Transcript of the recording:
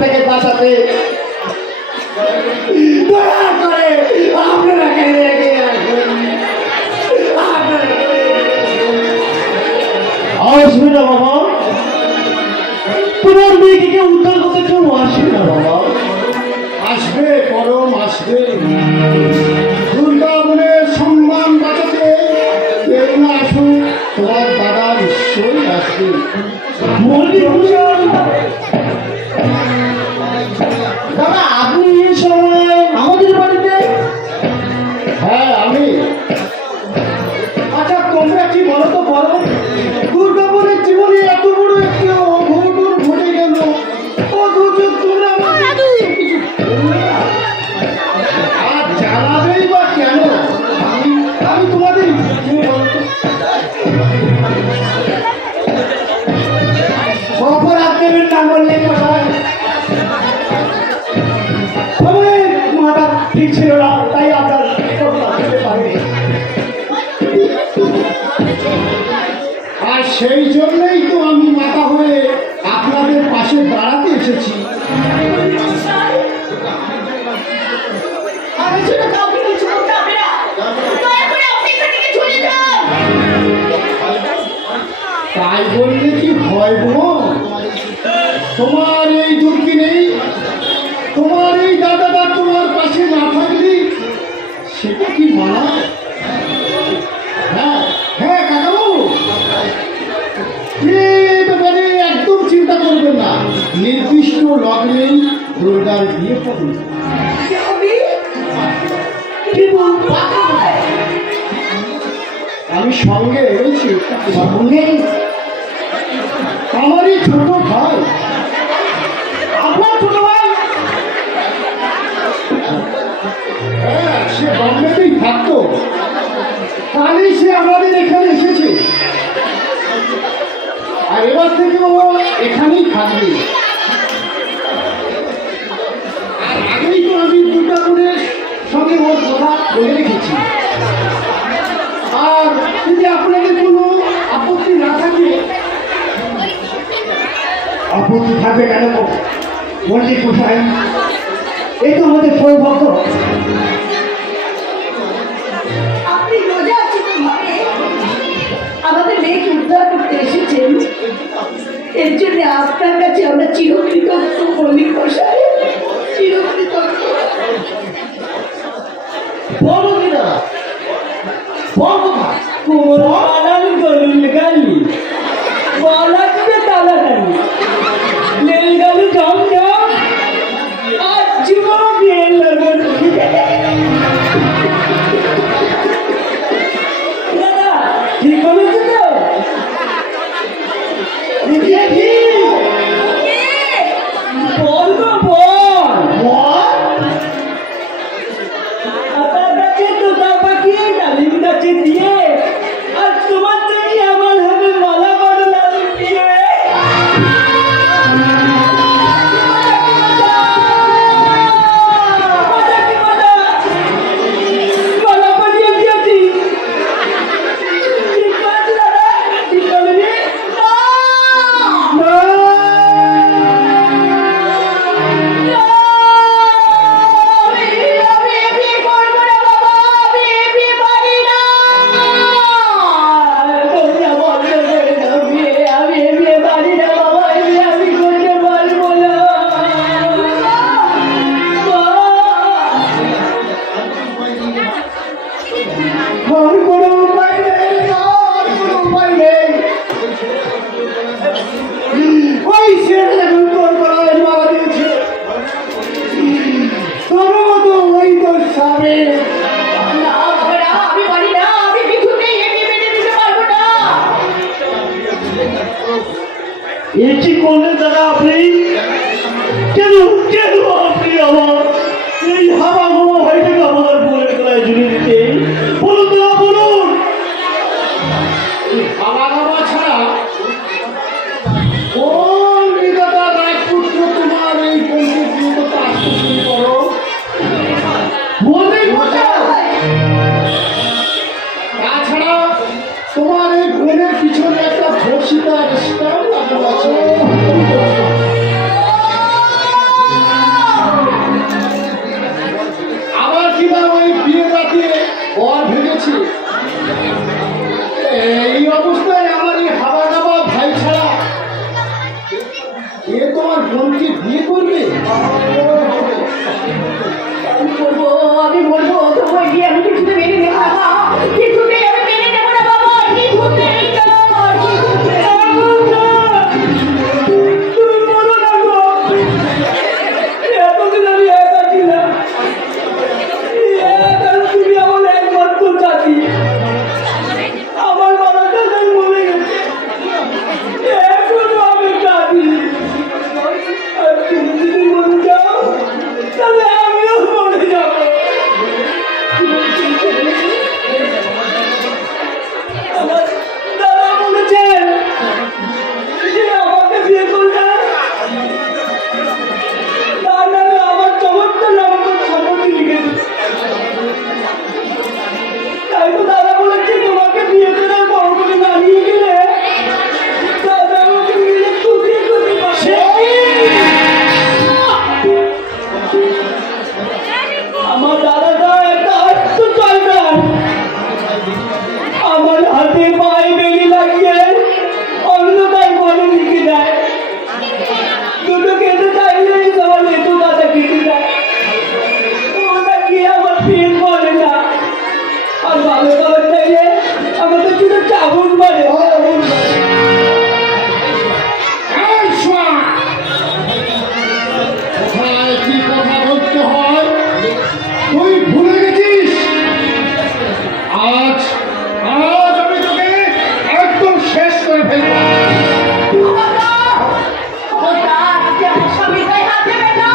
থেকে বাঁচাতে দয়া করে আপনারা রেখে রাখুন। আসবে না বাবা, তোমার মেয়েকে কেউ উদ্ধার করতে কেউ আসবে না বাবা। আসবে পরম আসবে, দুর্গাবনের সম্মান বাঁচাতে কেউ না আসুক, তোমার দাদা নিশ্চয়ই আসবে। দাদা আপনি এই সময় আমাদের বাড়িতে? হ্যাঁ আমি। আচ্ছা তোমরা কি বলো তো বলো, দুর্গাবনের জীবনে এত বড় একটি অঘটন ঘটে গেল, অথচ তোমরা আর জানাবেই বা কেন? আমি তোমাদের অপরাধ দেবেন না বললে কোথায়? মাথা ঠিক ছিল না, তাই আপনার পারে। আর সেই জন্যই তো আমি মাথা হয়ে আপনাদের পাশে দাঁড়াতে এসেছি। তাই বললে কি ভয় বোন? তোমার এই দুর্গি নেই, তোমার এই দাদাটা তোমার পাশে না থাকলে সেটা কি মানা? হ্যাঁ হ্যাঁ কাকাবাবু, এই ব্যাপারে একদম চিন্তা করবেন না, নির্দিষ্ট লগ্নেই দুর্গার বিয়ে হবে। আমি সঙ্গে রয়েছি। সঙ্গে আমারই ছোট ভাই। আপনার ছোট ভাই? হ্যাঁ, সে বম্বেতেই থাকতো, কালই সে আমাদের এখানে এসেছে, আর এবার থেকে ও এখানেই থাকবে। আর আগেই তো আমি দুর্গাপুরের সঙ্গে ওর কথা বলে রেখেছি। আর যদি আপনাদের কোনো আপত্তি না থাকে। আপত্তি থাকবে কেন বললি কোথায়? এই তো আমাদের সৌভাগ্য। আপনি রোজা ভাবে আমাদের মেয়েকে উদ্ধার করতে এসেছেন, এর জন্য আপনার কাছে আমরা চিরকৃতজ্ঞ বলি মশাই, চিরকৃতজ্ঞ। বলো কিনা বলো না, তোমার বানান গলুল গালি বলা তুমি তালা গালি লেল গালু জম জম আর জীবন দিয়ে লগন। দাদা ঠিক বলেছো তো? বল গো বল বল। আপনার কাছে তোতা পাখি ডালিম গাছে দিয়ে আর তোমার থেকে আমার হবে মালা বড় লালু দিয়ে। মালা বানিয়ে দিয়েছি। ঠিক আছে দাদা, ঠিক বলবি? এটি করলেন দাদা আপনি? কেন কেন আপনি আমার এই হাওয়া গোমা ভাইটাকে আমার বোনের গলায় ঝুলিয়ে দিতে? বলুন দাদা বলুন। হাওয়া গাওয়া ছাড়া কোন বিধাতা রাজপুত্র তোমার এই বন্ধু বিয়ে করতে আসতে শুরু করো? বলবেন তাছাড়া তোমার এই বোনের পিছনে একটা ধর্ষিতার স্ট্যাম্প লাগানো আছে। হয়েছে। এই অবস্থায় আমার এই হাওয়া গাওয়া ভাই ছাড়া এ তোমার বোনকে বিয়ে করবে? আমি বলবো তোমার গিয়ে আমি কিছুতে মেনে নেব না মা। কিছুতেই আমি মেনে নেব না বাবা, কিছুতেই না, কিছুতেই না। তুমি বলো না গো, এতদিন আমি একা ছিলাম, একা তুমি আমার একমাত্র জাতি। আমার বাবা দাদা মরে গেছে, এখনো আমি জাতি। আর তুমি যদি মরে যাও তাহলে আমিও মরে যাবো। আমার দাদা বলেছেন যে আমাকে বিয়ে করলে তার নামে আমার চমৎকার নামক সম্পত্তি লিখে দিচ্ছে। তাই তো দাদা বলেছে তোমাকে বিয়ে করে বড় করে বানিয়ে গেলে দাদা আমাকে মিলে খুশি খুশি পাবে। আমার দাদাটা একটা আত্মচয়গান, আমার হাতে পায়ে বেরি লাগিয়ে অন্ধকার মনে লিখে দেয়। দুটো খেতে চাইলেই সবার এত দাদা খেতে দেয়, ওটা কি আমার পেট বলে না। আর ভালো খাবার চাইলে আমাদের শুধু চাবুক বলে। এই শোন, কোথায় কি কথা বলতে হয় তুই ভুলে গেছিস? আজ আজ আমি তোকে একদম শেষ করে ফেলবো। বাবা, ও তার যে আমার স্বামীর গায়ে হাত দেবে না।